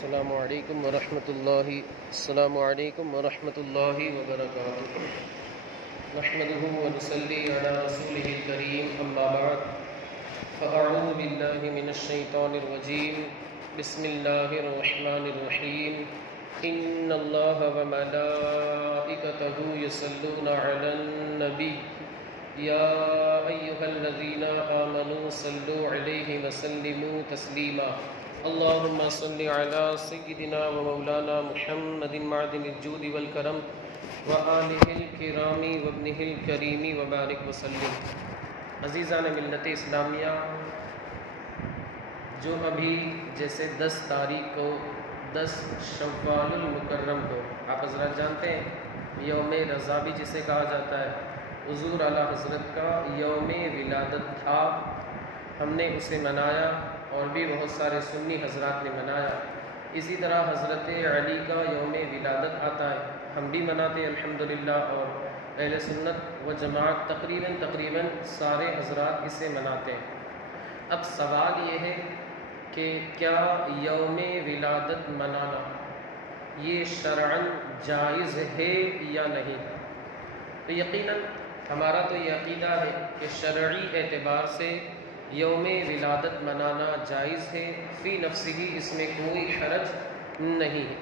السلام علیکم ورحمۃ اللہ وبرکاتہ۔ نحمده ونصلی علی رسولہ الکریم، اما بعد فاعوذ باللہ من الشیطان الرجیم، بسم اللہ الرحمن الرحیم۔ ان اللہ وملائکتہ یصلون علی النبی یا ایھا الذین آمنوا صلوا علیہ وسلموا تسلیما۔ اللہم صل علی سیدنا و مولانا محمد معدن الجود والکرم وآلہ الکرام وابنہ الکریم وبارک وسلم۔ عزیزان ملت اسلامیہ، جو ابھی جیسے 10 تاریخ کو 10 شوال المکرم کو آپ حضرات جانتے ہیں یوم رضا بھی جسے کہا جاتا ہے، حضور اعلیٰ حضرت کا یوم ولادت تھا، ہم نے اسے منایا اور بھی بہت سارے سنی حضرات نے منایا۔ اسی طرح حضرت علی کا یوم ولادت آتا ہے، ہم بھی مناتے ہیں الحمدللہ، اور اہل سنت و جماعت تقریباً سارے حضرات اسے مناتے ہیں۔ اب سوال یہ ہے کہ کیا یوم ولادت منانا یہ شرعاً جائز ہے یا نہیں؟ تو یقیناً ہمارا تو یہ عقیدہ ہے کہ شرعی اعتبار سے یوم ولادت منانا جائز ہے، فی نفسہ اس میں کوئی حرج نہیں ہے۔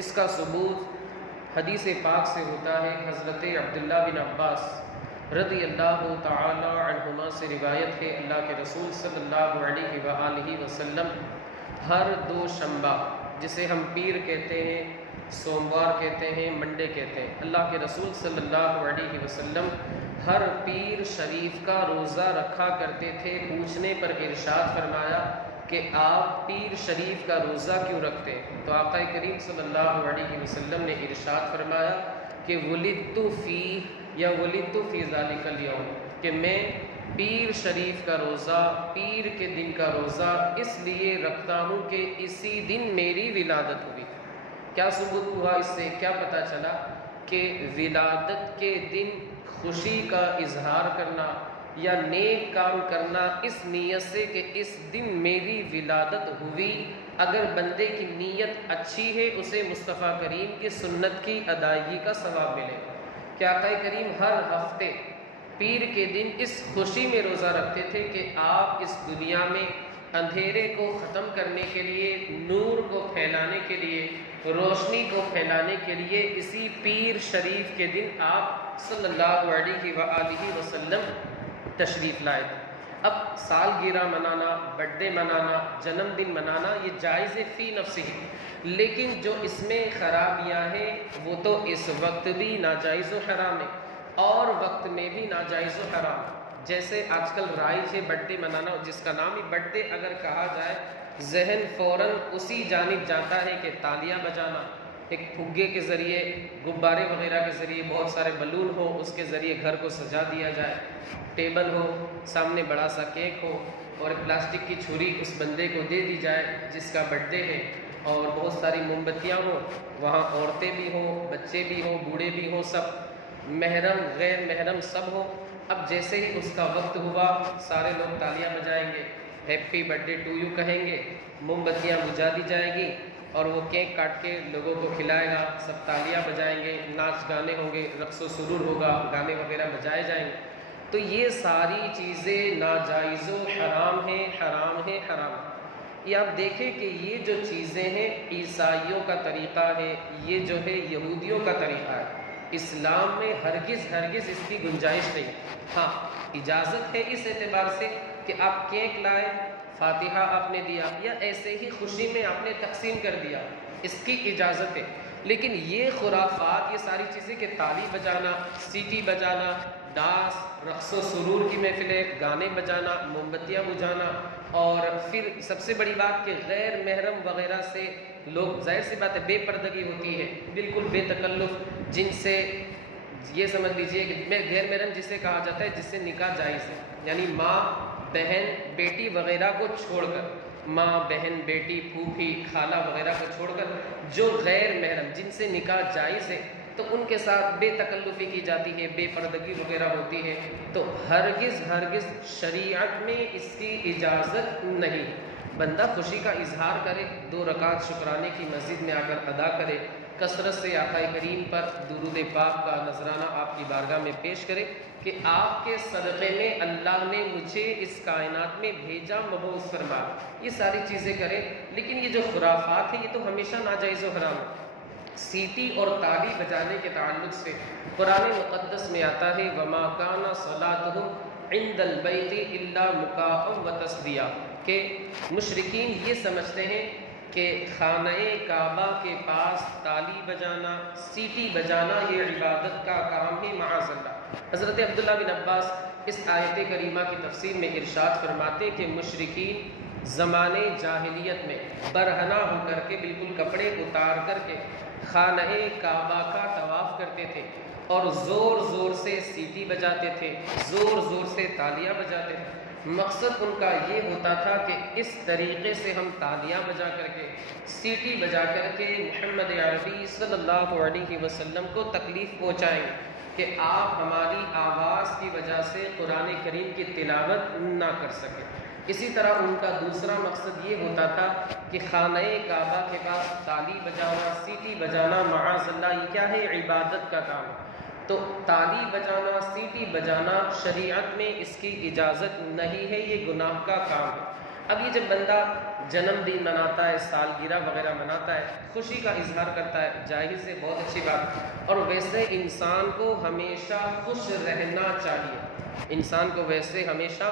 اس کا ثبوت حدیث پاک سے ہوتا ہے، حضرت عبداللہ بن عباس رضی اللہ تعالی عنہما سے روایت ہے، اللہ کے رسول صلی اللہ علیہ وآلہ وسلم ہر دوشنبہ، جسے ہم پیر کہتے ہیں، سوموار کہتے ہیں، منڈے کہتے ہیں، اللہ کے رسول صلی اللہ علیہ وسلم ہر پیر شریف کا روزہ رکھا کرتے تھے۔ پوچھنے پر ارشاد فرمایا کہ آپ پیر شریف کا روزہ کیوں رکھتے ہیں؟ تو آقا کریم صلی اللہ علیہ وسلم نے ارشاد فرمایا کہ ولدت فیہ یا ولدت فی ذالک الیوم، کہ میں پیر شریف کا روزہ، پیر کے دن کا روزہ اس لیے رکھتا ہوں کہ اسی دن میری ولادت ہوئی۔ کیا ثبوت ہوا اس سے؟ کیا پتہ چلا کہ ولادت کے دن خوشی کا اظہار کرنا یا نیک کام کرنا اس نیت سے کہ اس دن میری ولادت ہوئی، اگر بندے کی نیت اچھی ہے اسے مصطفیٰ کریم کی سنت کی ادائیگی کا ثواب ملے گا۔ کہ آقا کریم ہر ہفتے پیر کے دن اس خوشی میں روزہ رکھتے تھے کہ آپ اس دنیا میں اندھیرے کو ختم کرنے کے لیے، نور کو پھیلانے کے لیے، روشنی کو پھیلانے کے لیے اسی پیر شریف کے دن آپ صلی اللہ علیہ وآلہ وسلم تشریف لائے تھے۔ اب سالگرہ منانا، برتھ ڈے منانا، جنم دن منانا یہ جائز فی نفسہ، لیکن جو اس میں خرابیاں ہیں وہ تو اس وقت بھی ناجائز و حرام ہے اور وقت میں بھی ناجائز و حرام ہے۔ جیسے آج کل رائج ہے برتھ ڈے منانا، جس کا نام ہی برتھ ڈے اگر کہا جائے ذہن فوراً اسی جانب جاتا ہے کہ تالیاں بجانا، ایک پھگے کے ذریعے، غبارے وغیرہ کے ذریعے، بہت سارے بلون ہو اس کے ذریعے گھر کو سجا دیا جائے، ٹیبل ہو، سامنے بڑا سا کیک ہو اور پلاسٹک کی چھری اس بندے کو دے دی جائے جس کا برتھ ڈے ہے، اور بہت ساری موم بتیاں ہوں، وہاں عورتیں بھی ہوں، بچے بھی ہوں، بوڑھے بھی ہوں، سب محرم غیر محرم سب ہو۔ اب جیسے ہی اس کا وقت ہوا سارے لوگ تالیاں بجائیں گے، happy birthday to you کہیں گے، موم بتیاں بجھا دی جائے گی اور وہ کیک کاٹ کے لوگوں کو کھلائے گا، سب تالیاں بجائیں گے، ناچ گانے ہوں گے، رقص و سرور ہوگا، گانے وغیرہ بجائے جائیں گے۔ تو یہ ساری چیزیں ناجائز و حرام ہیں، حرام ہیں، حرام ہیں۔ یہ آپ دیکھیں کہ یہ جو چیزیں ہیں عیسائیوں کا طریقہ ہے، یہ جو ہے یہودیوں کا طریقہ ہے، اسلام میں ہرگز اس کی گنجائش نہیں۔ ہاں اجازت ہے اس اعتبار سے کہ آپ کیک لائے، فاتحہ آپ نے دیا یا ایسے ہی خوشی میں آپ نے تقسیم کر دیا، اس کی اجازت ہے، لیکن یہ خرافات، یہ ساری چیزیں کہ تالی بجانا، سیٹی بجانا، ڈانس، رقص و سرور کی محفلیں، گانے بجانا، موم بتیاں بجھانا، اور پھر سب سے بڑی بات کہ غیر محرم وغیرہ سے لوگ، ظاہر سی بات ہے بے پردگی ہوتی ہے، بالکل بے تکلف، جن سے یہ سمجھ لیجئے کہ غیر محرم جسے کہا جاتا ہے جس سے نکاح جائز ہے، یعنی ماں، بہن، بیٹی وغیرہ کو چھوڑ کر، ماں، بہن، بیٹی، پھوپھی، خالہ وغیرہ کو چھوڑ کر جو غیر محرم جن سے نکاح جائز ہے تو ان کے ساتھ بے تکلفی کی جاتی ہے، بے پردگی وغیرہ ہوتی ہے، تو ہرگز شریعت میں اس کی اجازت نہیں۔ بندہ خوشی کا اظہار کرے، 2 رکعت شکرانے کی مسجد میں آ کر ادا کرے، کثرت سے آقا کریم پر درود پاک کا نذرانہ آپ کی بارگاہ میں پیش کرے کہ آپ کے صدقے میں اللہ نے مجھے اس کائنات میں بھیجا، مبعوث فرما، یہ ساری چیزیں کریں۔ لیکن یہ جو خرافات ہیں یہ تو ہمیشہ ناجائز و حرام ہے۔ سیٹی اور تالی بجانے کے تعلق سے قرآن مقدس میں آتا ہے وَمَا كَانَ صَلَاتُهُمْ عِنْدَ الْبَيْتِ إِلَّا مُكَاءً وَتَصْدِيًا کہ مشرکین یہ سمجھتے ہیں کہ خانہ کعبہ کے پاس تالی بجانا، سیٹی بجانا یہ عبادت کا کام ہے، معاذ اللہ۔ حضرت عبداللہ بن عباس اس آیت کریمہ کی تفسیر میں ارشاد فرماتے کہ مشرکین زمانے جاہلیت میں برہنہ ہو کر کے، بالکل کپڑے اتار کر کے خانہ کعبہ کا طواف کرتے تھے اور زور زور سے سیٹی بجاتے تھے، زور زور سے تالیاں بجاتے تھے۔ مقصد ان کا یہ ہوتا تھا کہ اس طریقے سے ہم تالیاں بجا کر کے، سیٹی بجا کر کے محمد عربی صلی اللہ علیہ وسلم کو تکلیف پہنچائیں کہ آپ ہماری آواز کی وجہ سے قرآن کریم کی تلاوت نہ کر سکیں۔ اسی طرح ان کا دوسرا مقصد یہ ہوتا تھا کہ خانہ کعبہ کے پاس تالی بجانا، سیٹی بجانا، معاذ اللہ یہ کیا ہے؟ عبادت کا کام ہے۔ تو تالی بجانا، سیٹی بجانا شریعت میں اس کی اجازت نہیں ہے، یہ گناہ کا کام ہے۔ اب یہ جب بندہ جنم دن مناتا ہے، سالگرہ وغیرہ مناتا ہے، خوشی کا اظہار کرتا ہے، جائز ہے، بہت اچھی بات ہے۔ اور ویسے انسان کو ہمیشہ خوش رہنا چاہیے، انسان کو ویسے ہمیشہ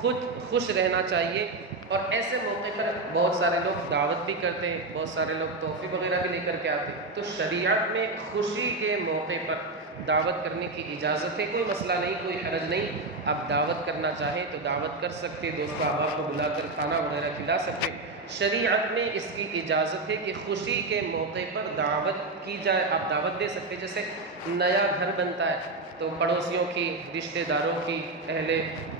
خوش رہنا چاہیے۔ اور ایسے موقع پر بہت سارے لوگ دعوت بھی کرتے ہیں، بہت سارے لوگ تحفے وغیرہ بھی لے کر کے آتے ہیں۔ تو شریعت میں خوشی کے موقع پر دعوت کرنے کی اجازت ہے، کوئی مسئلہ نہیں، کوئی حرج نہیں۔ آپ دعوت کرنا چاہیں تو دعوت کر سکتے، دوست احباب کو بلا کر کھانا وغیرہ کھلا سکتے۔ شریعت میں اس کی اجازت ہے کہ خوشی کے موقع پر دعوت کی جائے، آپ دعوت دے سکتے۔ جیسے نیا گھر بنتا ہے تو پڑوسیوں کی، رشتہ داروں کی، اہل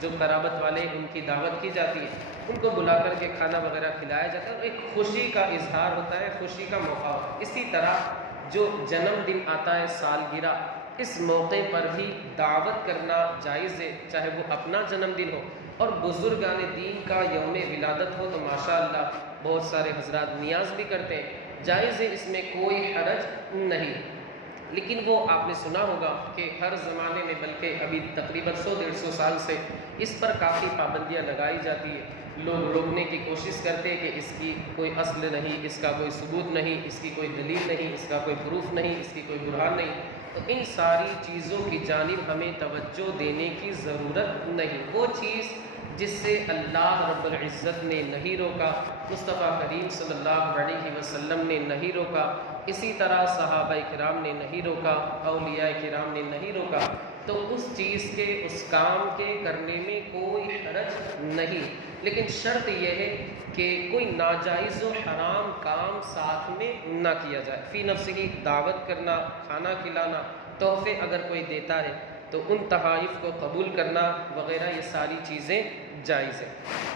جو قرابت والے ان کی دعوت کی جاتی ہے، ان کو بلا کر کے کھانا وغیرہ کھلایا جاتا ہے، اور ایک خوشی کا اظہار ہوتا ہے، خوشی کا موقع ہوتا ہے۔ اسی طرح جو جنم دن آتا ہے، سالگرہ، اس موقع پر بھی دعوت کرنا جائز ہے، چاہے وہ اپنا جنم دن ہو اور بزرگان دین کا یوم ولادت ہو تو ماشاءاللہ بہت سارے حضرات نیاز بھی کرتے ہیں، جائز ہے، اس میں کوئی حرج نہیں۔ لیکن وہ آپ نے سنا ہوگا کہ ہر زمانے میں، بلکہ ابھی تقریباً 100-150 سال سے اس پر کافی پابندیاں لگائی جاتی ہے۔ لوگ روکنے کی کوشش کرتے ہیں کہ اس کی کوئی اصل نہیں، اس کا کوئی ثبوت نہیں، اس کی کوئی دلیل نہیں، اس کا کوئی پروف نہیں، اس کی کوئی برہان نہیں۔ تو ان ساری چیزوں کی جانب ہمیں توجہ دینے کی ضرورت نہیں۔ وہ چیز جس سے اللہ رب العزت نے نہیں روکا، مصطفیٰ کریم صلی اللہ علیہ وسلم نے نہیں روکا، اسی طرح صحابہ کرام نے نہیں روکا، اولیاء کرام نے نہیں روکا، تو اس چیز کے، اس کام کے کرنے میں کوئی حرج نہیں۔ لیکن شرط یہ ہے کہ کوئی ناجائز و حرام کام ساتھ میں نہ کیا جائے۔ فی نفس ہی دعوت کرنا، کھانا کھلانا، تحفے اگر کوئی دیتا ہے تو ان تحائف کو قبول کرنا وغیرہ یہ ساری چیزیں جائز ہے۔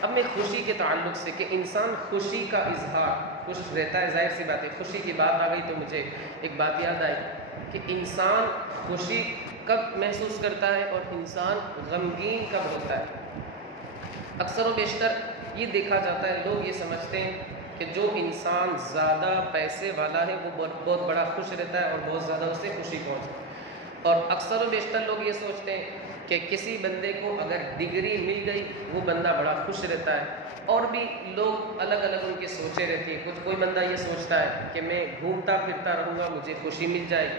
اب میں خوشی کے تعلق سے کہ انسان خوشی کا اظہار، خوش رہتا ہے، ظاہر سی بات ہے، خوشی کی بات آ گئی تو مجھے ایک بات یاد آئی کہ انسان خوشی کب محسوس کرتا ہے اور انسان غمگین کب ہوتا ہے۔ اکثر و بیشتر یہ دیکھا جاتا ہے، لوگ یہ سمجھتے ہیں کہ جو انسان زیادہ پیسے والا ہے وہ بہت بڑا خوش رہتا ہے اور بہت زیادہ اسے خوشی پہنچتی ہے۔ اور اکثر و بیشتر لوگ یہ سوچتے ہیں کہ کسی بندے کو اگر ڈگری مل گئی وہ بندہ بڑا خوش رہتا ہے۔ اور بھی لوگ الگ الگ ان کی سوچیں رہتی ہیں، کوئی بندہ یہ سوچتا ہے کہ میں گھومتا پھرتا رہوں گا مجھے خوشی مل جائے گی۔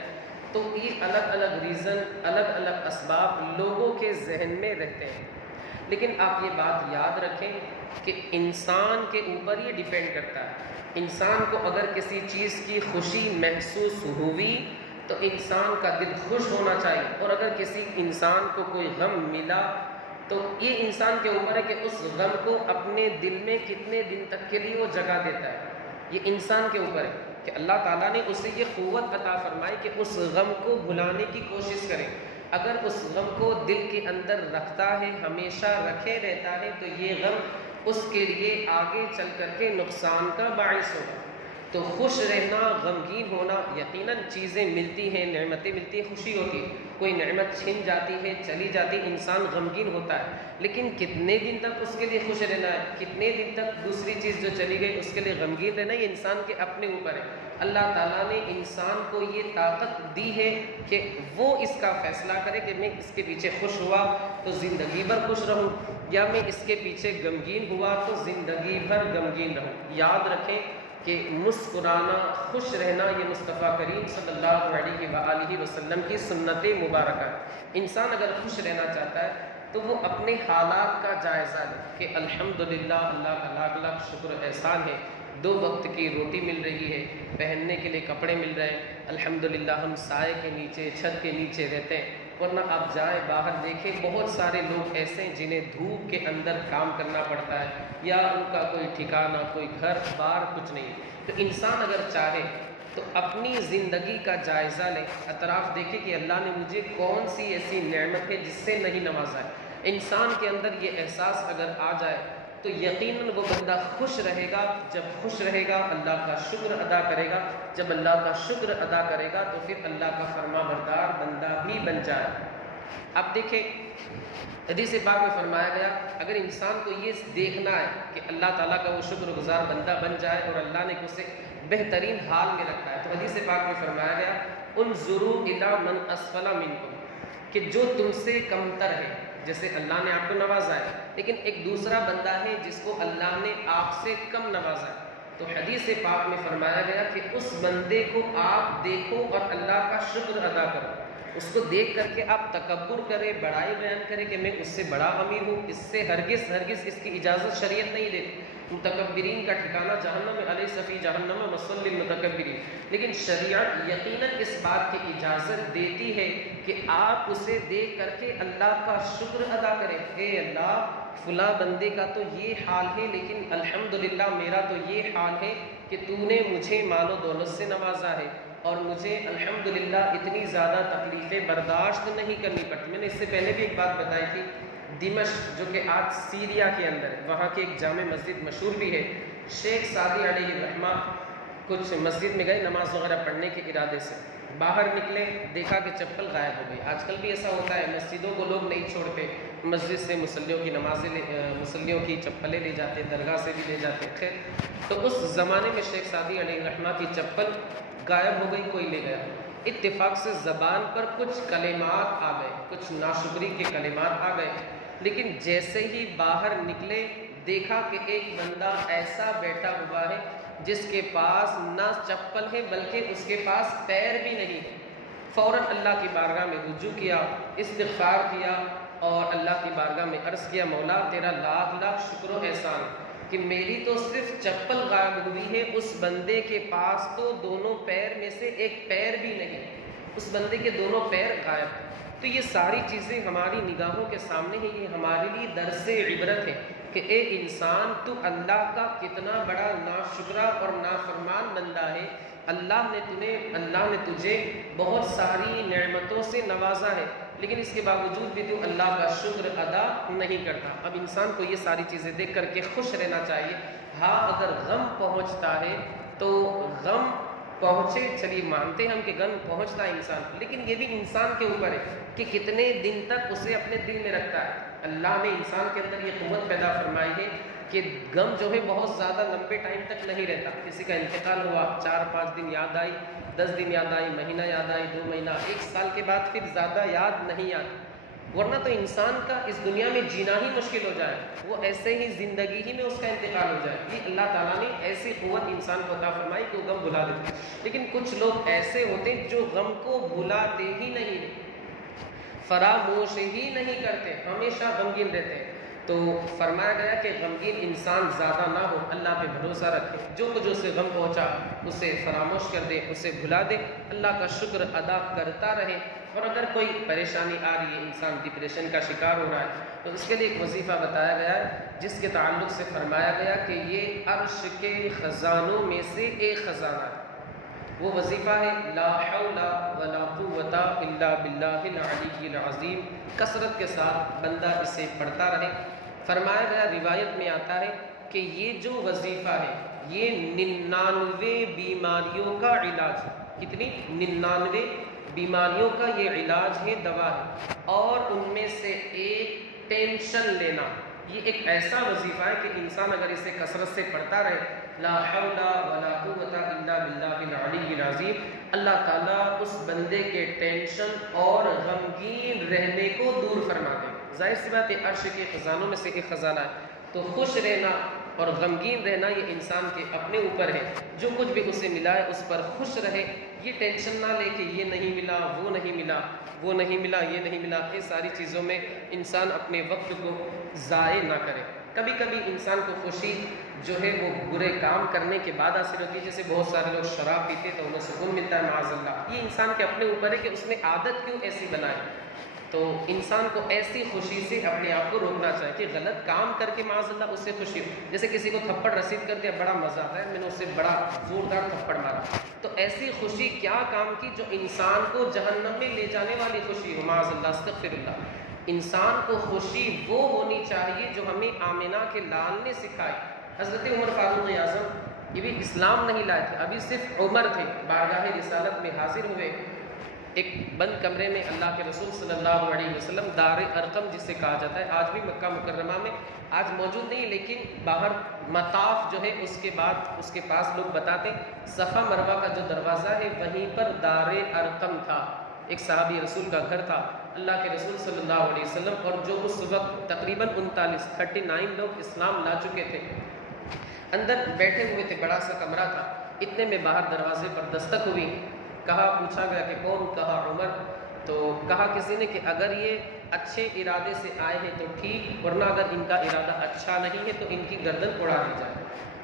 تو یہ الگ الگ ریزن، الگ الگ اسباب لوگوں کے ذہن میں رہتے ہیں۔ لیکن آپ یہ بات یاد رکھیں کہ انسان کے اوپر یہ ڈیپینڈ کرتا ہے۔ انسان کو اگر کسی چیز کی خوشی محسوس ہوئی تو انسان کا دل خوش ہونا چاہیے، اور اگر کسی انسان کو کوئی غم ملا تو یہ انسان کے اوپر ہے کہ اس غم کو اپنے دل میں کتنے دن تک کے لیے وہ جگہ دیتا ہے۔ یہ انسان کے اوپر ہے کہ اللہ تعالیٰ نے اسے یہ قوت عطا فرمائی کہ اس غم کو بھلانے کی کوشش کرے۔ اگر اس غم کو دل کے اندر رکھتا ہے، ہمیشہ رکھے رہتا ہے، تو یہ غم اس کے لیے آگے چل کر کے نقصان کا باعث ہوگا۔ تو خوش رہنا، غمگین ہونا، یقیناً چیزیں ملتی ہیں، نعمتیں ملتی ہیں، خوشی ہوتی ہے، کوئی نعمت چھن جاتی ہے، چلی جاتی ہے، انسان غمگین ہوتا ہے، لیکن کتنے دن تک اس کے لیے خوش رہنا ہے، کتنے دن تک دوسری چیز جو چلی گئی اس کے لیے غمگین رہنا، یہ انسان کے اپنے اوپر ہے۔ اللہ تعالیٰ نے انسان کو یہ طاقت دی ہے کہ وہ اس کا فیصلہ کرے کہ میں اس کے پیچھے خوش ہوا تو زندگی بھر خوش رہوں، یا میں اس کے پیچھے غمگین ہوا تو زندگی بھر غمگین رہوں۔ یاد رکھیں کہ مسکرانا، خوش رہنا، یہ مصطفیٰ کریم صلی اللہ علیہ وآلہ وسلم کی سنت مبارکہ ہے۔ انسان اگر خوش رہنا چاہتا ہے تو وہ اپنے حالات کا جائزہ لے کہ الحمدللہ، اللہ کا لاکھ لاکھ شکر احسان ہے، 2 وقت کی روٹی مل رہی ہے، پہننے کے لیے کپڑے مل رہے ہیں، الحمدللہ ہم سائے کے نیچے، چھت کے نیچے رہتے ہیں۔ ورنہ آپ جائیں باہر دیکھیں، بہت سارے لوگ ایسے ہیں جنہیں دھوپ کے اندر کام کرنا پڑتا ہے، یا ان کا کوئی ٹھکانہ، کوئی گھر بار کچھ نہیں۔ تو انسان اگر چاہے تو اپنی زندگی کا جائزہ لے، اطراف دیکھے کہ اللہ نے مجھے کون سی ایسی نعمت ہے جس سے نہیں نوازا ہے۔ انسان کے اندر یہ احساس اگر آ جائے تو یقیناً وہ بندہ خوش رہے گا۔ جب خوش رہے گا اللہ کا شکر ادا کرے گا، جب اللہ کا شکر ادا کرے گا تو پھر اللہ کا فرما بردار بندہ بھی بن جائے۔ اب دیکھیں حدیث پاک میں فرمایا گیا اگر انسان کو یہ دیکھنا ہے کہ اللہ تعالیٰ کا وہ شکر گزار بندہ بن جائے اور اللہ نے اسے بہترین حال میں رکھا ہے، تو حدیث پاک میں فرمایا گیا انظروا الی من اسفل منکم، کہ جو تم سے کمتر ہے، جیسے اللہ نے آپ کو نوازا ہے لیکن ایک دوسرا بندہ ہے جس کو اللہ نے آپ سے کم نوازا ہے، تو حدیث پاک میں فرمایا گیا کہ اس بندے کو آپ دیکھو اور اللہ کا شکر ادا کرو۔ اس کو دیکھ کر کے آپ تکبر کریں، بڑائی بیان کریں کہ میں اس سے بڑا امیر ہوں، اس سے ہرگز اس کی اجازت شریعت نہیں دیتی۔ متکبرین کا ٹھکانہ جہنم میں، علیہ فی جہنم مثوی للمتکبرین، لیکن شریعت یقیناً اس بات کی اجازت دیتی ہے کہ آپ اسے دیکھ کر کے اللہ کا شکر ادا کریں۔ اے اللہ فلاں بندے کا تو یہ حال ہے لیکن الحمدللہ میرا تو یہ حال ہے کہ تو نے مجھے مال و دولت سے نوازا ہے اور مجھے الحمدللہ اتنی زیادہ تکلیفیں برداشت نہیں کرنی پڑتی۔ میں نے اس سے پہلے بھی ایک بات بتائی تھی، دمشق جو کہ آج سیریا کے اندر ہے، وہاں کی ایک جامع مسجد مشہور بھی ہے، شیخ سعدی علیہ الرحمہ کچھ مسجد میں گئے نماز وغیرہ پڑھنے کے ارادے سے، باہر نکلے دیکھا کہ چپل غائب ہو گئی۔ آج کل بھی ایسا ہوتا ہے، مسجدوں کو لوگ نہیں چھوڑتے، مسجد سے مصلیوں کی نمازیں مصلیوں کی چپلیں لے جاتے، درگاہ سے بھی لے جاتے۔ خیر، تو اس زمانے میں شیخ سعدی علیہ الرحمہ کی چپل غائب ہو گئی، کوئی لے گیا۔ اتفاق سے زبان پر کچھ کلمات آ گئے، کچھ ناشکری کے کلمات آ گئے، لیکن جیسے ہی باہر نکلے دیکھا کہ ایک بندہ ایسا بیٹھا ہوا ہے جس کے پاس نہ چپل ہے بلکہ اس کے پاس پیر بھی نہیں ہے۔ فوراً اللہ کی بارگاہ میں رجوع کیا، استغفار کیا اور اللہ کی بارگاہ میں عرض کیا مولا تیرا لاکھ لاکھ شکر و احسان کہ میری تو صرف چپل غائب ہوئی ہے، اس بندے کے پاس تو دونوں پیر میں سے ایک پیر بھی نہیں، اس بندے کے دونوں پیر غائب۔ تو یہ ساری چیزیں ہماری نگاہوں کے سامنے ہیں، یہ ہمارے لیے درس عبرت ہے کہ اے انسان تو اللہ کا کتنا بڑا ناشکرہ اور نافرمان بندہ ہے۔ اللہ نے تجھے بہت ساری نعمتوں سے نوازا ہے لیکن اس کے باوجود بھی تو اللہ کا شکر ادا نہیں کرتا۔ اب انسان کو یہ ساری چیزیں دیکھ کر کے خوش رہنا چاہیے۔ ہاں اگر غم پہنچتا ہے تو غم پہنچے، چلیے مانتے ہم کہ غم پہنچتا ہے انسان، لیکن یہ بھی انسان کے اوپر ہے کہ کتنے دن تک اسے اپنے دل میں رکھتا ہے۔ اللہ نے انسان کے اندر یہ قوت پیدا فرمائی ہے کہ غم جو ہے بہت زیادہ لمبے ٹائم تک نہیں رہتا۔ کسی کا انتقال ہوا، 4-5 دن یاد آئی، 10 دن یاد آئی، مہینہ یاد آئی، 2 مہینہ، 1 سال کے بعد پھر زیادہ یاد نہیں آتی، ورنہ تو انسان کا اس دنیا میں جینا ہی مشکل ہو جائے، وہ ایسے ہی زندگی ہی میں اس کا انتقال ہو جائے۔ یہ اللہ تعالیٰ نے ایسی قوت انسان کو عطا فرمائی کہ وہ غم بھلا دیتے ہیں۔ لیکن کچھ لوگ ایسے ہوتے ہیں جو غم کو بھلاتے ہی نہیں، فراموش ہی نہیں کرتے، ہمیشہ غمگین رہتے ہیں۔ تو فرمایا گیا کہ غمگین انسان زیادہ نہ ہو، اللہ پہ بھروسہ رکھے، جو کچھ اسے غم پہنچا اسے فراموش کر دے، اسے بھلا دے، اللہ کا شکر ادا کرتا رہے۔ اور اگر کوئی پریشانی آ رہی ہے، انسان ڈپریشن کا شکار ہو رہا ہے، تو اس کے لیے ایک وظیفہ بتایا گیا ہے جس کے تعلق سے فرمایا گیا کہ یہ عرش کے خزانوں میں سے ایک خزانہ ہے۔ وہ وظیفہ ہے لا حول ولا قوت الا باللہ العلی العظیم، کثرت کے ساتھ بندہ اسے پڑھتا رہے۔ فرمایا گیا، روایت میں آتا ہے کہ یہ جو وظیفہ ہے یہ 99 بیماریوں کا علاج ہے. کتنی؟ 99 بیماریوں کا یہ علاج ہے، دوا ہے. اور ان میں سے ایک ٹینشن لینا. یہ ایک ایسا وظیفہ ہے کہ انسان اگر اسے کثرت سے پڑھتا رہے، لا حول ولا قوت الا باللہ العلی العظیم، اللہ تعالیٰ اس بندے کے ٹینشن اور غمگین رہنے کو دور فرما دے. ظاہر سی بات ہے عرش کے خزانوں میں سے ایک خزانہ ہے. تو خوش رہنا اور غمگین رہنا یہ انسان کے اپنے اوپر ہے. جو کچھ بھی اسے ملا ہے اس پر خوش رہے. یہ ٹینشن نہ لے کہ یہ نہیں ملا، وہ نہیں ملا، وہ نہیں ملا، یہ نہیں ملا. یہ ساری چیزوں میں انسان اپنے وقت کو ضائع نہ کرے. کبھی کبھی انسان کو خوشی جو ہے وہ برے کام کرنے کے بعد حاصل ہوتی ہے. جیسے بہت سارے لوگ شراب پیتے تو انہیں سکون ملتا ہے، معاذ اللہ. یہ انسان کے اپنے اوپر ہے کہ اس نے عادت کیوں ایسی بنائی. تو انسان کو ایسی خوشی سے اپنے آپ کو روکنا چاہیے کہ غلط کام کر کے معاذ اللہ اس سے خوشی ہو. جیسے کسی کو تھپڑ رسید کر دیا، بڑا مزہ آتا ہے، میں نے اس سے بڑا زوردار تھپڑ مارا. تو ایسی خوشی کیا کام کی جو انسان کو جہنم میں لے جانے والی خوشی ہو، معاذ اللہ، استغفر اللہ. انسان کو خوشی وہ ہونی چاہیے جو ہمیں آمنہ کے لال نے سکھائی. حضرت عمر فاروق اعظم یہ بھی اسلام نہیں لائے تھے، ابھی صرف عمر تھے، بارگاہ رسالت میں حاضر ہوئے. ایک بند کمرے میں اللہ کے رسول صلی اللہ علیہ وسلم، دار ارقم جسے کہا جاتا ہے، آج بھی مکہ مکرمہ میں آج موجود نہیں، لیکن باہر مطاف جو ہے اس کے بعد اس کے پاس لوگ بتاتے ہیں صفا مروہ کا جو دروازہ ہے وہیں پر دار ارقم تھا. ایک صحابی رسول کا گھر تھا. اللہ کے رسول صلی اللہ علیہ وسلم اور جو اس وقت تقریباً 39 لوگ اسلام لا چکے تھے اندر بیٹھے ہوئے تھے. بڑا سا کمرہ تھا. اتنے میں باہر دروازے پر دستک ہوئی. کہا، پوچھا گیا کہ کون؟ کہا عمر. تو کہا کسی نے کہ اگر یہ اچھے ارادے سے آئے ہیں تو ٹھیک، ورنہ اگر ان کا ارادہ اچھا نہیں ہے تو ان کی گردن اڑا دی جائے.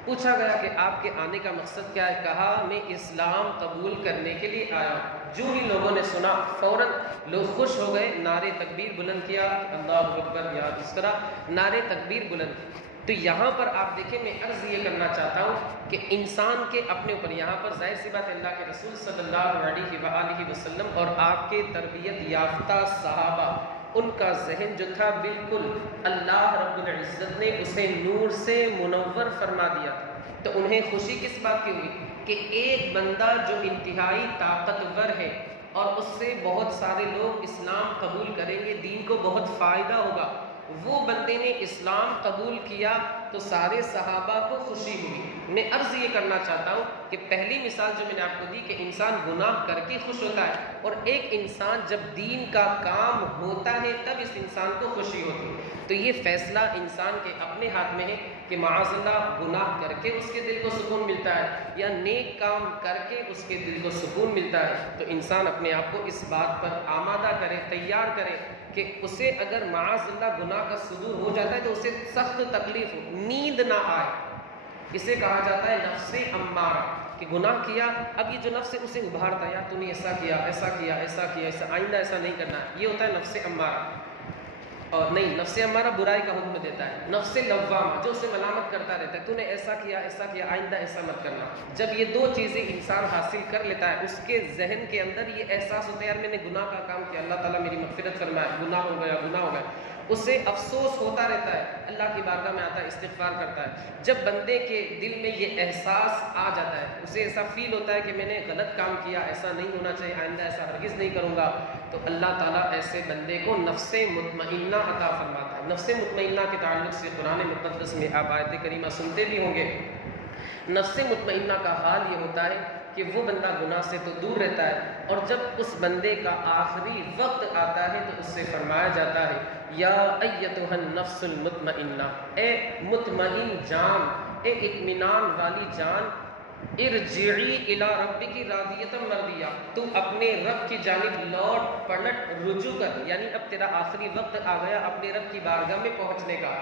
پوچھا گیا کہ آپ کے آنے کا مقصد کیا ہے؟ کہا میں اسلام قبول کرنے کے لیے آیا. جو ہی لوگوں نے سنا فوراً لوگ خوش ہو گئے، نعرے تکبیر بلند کیا، اللہ اکبر، یا اس طرح نعرے تکبیر بلند. تو یہاں پر آپ دیکھیں، میں عرض یہ کرنا چاہتا ہوں کہ انسان کے اپنے اوپر، یہاں پر ظاہر سی بات ہے اللہ کے رسول صلی اللہ علیہ وآلہ وسلم اور آپ کے تربیت یافتہ صحابہ، ان کا ذہن جو تھا بالکل اللہ رب العزت نے اسے نور سے منور فرما دیا تھا. تو انہیں خوشی کس بات کی ہوئی کہ ایک بندہ جو انتہائی طاقتور ہے اور اس سے بہت سارے لوگ اسلام قبول کریں گے، دین کو بہت فائدہ ہوگا، وہ بندے نے اسلام قبول کیا تو سارے صحابہ کو خوشی ہوئی. میں عرض یہ کرنا چاہتا ہوں کہ پہلی مثال جو میں نے آپ کو دی کہ انسان گناہ کر کے خوش ہوتا ہے، اور ایک انسان جب دین کا کام ہوتا ہے تب اس انسان کو خوشی ہوتی ہے. تو یہ فیصلہ انسان کے اپنے ہاتھ میں ہے کہ معاذ اللہ گناہ کر کے اس کے دل کو سکون ملتا ہے یا نیک کام کر کے اس کے دل کو سکون ملتا ہے. تو انسان اپنے آپ کو اس بات پر آمادہ کرے، تیار کرے کہ اسے اگر معاذ اللہ گناہ کا صدور ہو جاتا ہے تو اسے سخت تکلیف ہو، نیند نہ آئے. اسے کہا جاتا ہے نفس امارہ، کہ گناہ کیا، اب یہ جو نفس ہے اسے ابھارتا ہے، یار تو نے ایسا کیا، ایسا کیا، ایسا کیا، ایسا آئندہ ایسا نہیں کرنا ہے. یہ ہوتا ہے نفس امارہ. اور نہیں، نفس امارہ برائی کا حکم دیتا ہے. نفس لوامہ جو اسے ملامت کرتا رہتا ہے، تو نے ایسا کیا، ایسا کیا، آئندہ ایسا مت کرنا. جب یہ دو چیزیں انسان حاصل کر لیتا ہے، اس کے ذہن کے اندر یہ احساس ہوتا ہے یار میں نے گناہ کا کام کیا، اللہ تعالیٰ میری مغفرت فرمائے، گناہ ہو گیا، گناہ ہو گیا. اسے افسوس ہوتا رہتا ہے، اللہ کی بارگاہ میں آتا ہے، استغفار کرتا ہے. جب بندے کے دل میں یہ احساس آ جاتا ہے، اسے ایسا فیل ہوتا ہے کہ میں نے غلط کام کیا، ایسا نہیں ہونا چاہیے، آئندہ ایسا ہرگز نہیں کروں گا، تو اللہ تعالیٰ ایسے بندے کو نفس مطمئنہ عطا فرماتا ہے. نفس مطمئنہ کے تعلق سے قرآن مقدس میں آپ آیت کریمہ سنتے بھی ہوں گے. نفس مطمئنہ کا حال یہ ہوتا ہے کہ وہ بندہ گناہ سے تو دور رہتا ہے، اور جب اس بندے کا آخری وقت آتا ہے تو اس سے فرمایا جاتا ہے یا ایتھا النفس المطمئنہ، اے مطمئن جان، اے اطمینان والی جان، ارجعی الی ربک راضیۃ مرضیہ، تو اپنے رب کی جانب لوٹ پلٹ رجوع کر، یعنی اب تیرا آخری وقت آ گیا اپنے رب کی بارگاہ میں پہنچنے کا.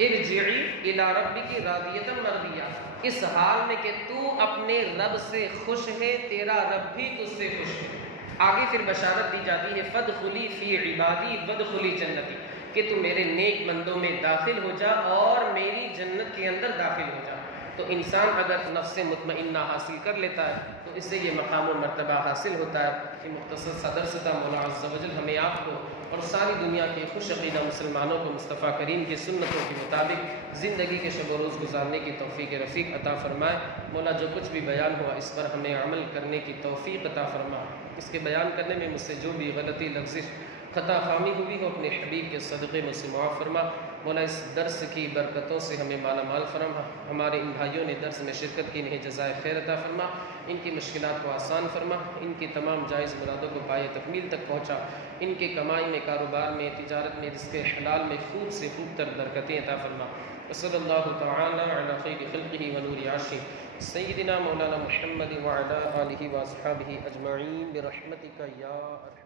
ارجعی الی ربک راضیۃ مرضیہ، اس حال میں کہ تو اپنے رب سے خوش ہے، تیرا رب بھی تجھ سے خوش ہے. آگے پھر بشارت دی جاتی ہے فادخلی فی عبادی وادخلی جنتی، کہ تو میرے نیک بندوں میں داخل ہو جا اور میری جنت کے اندر داخل ہو جا. تو انسان اگر نفس مطمئنہ حاصل کر لیتا ہے تو اس سے یہ مقام و مرتبہ حاصل ہوتا ہے کہ مختصر صدر سطح مولا عز و جل ہمیں آپ کو اور ساری دنیا کے خوش عقیدہ مسلمانوں کو مصطفیٰ کریم کی سنتوں کے مطابق زندگی کے شب و روز گزارنے کی توفیق رفیق عطا فرمائے۔ مولا جو کچھ بھی بیان ہوا اس پر ہمیں عمل کرنے کی توفیق عطا فرما، اس کے بیان کرنے میں مجھ سے جو بھی غلطی لغزش خطا خامی ہوئی ہو اپنے حبیب کے صدقے میں سے معاف فرما۔ مولا اس درس کی برکتوں سے ہمیں مالا مال فرما، ہمارے ان بھائیوں نے درس میں شرکت کی، انہیں جزائے خیر عطا فرما، ان کی مشکلات کو آسان فرما، ان کی تمام جائز مرادوں کو پائے تکمیل تک پہنچا، ان کے کمائی میں، کاروبار میں، تجارت میں، رزق حلال میں خوب سے خوب تر برکتیں عطا فرما۔ وصلی اللہ تعالی علی خیر خلقہ ونور عرشہ سیدنا مولانا محمد وعلی آلہ واصحابہ اجمعین برحمتک یا ارحم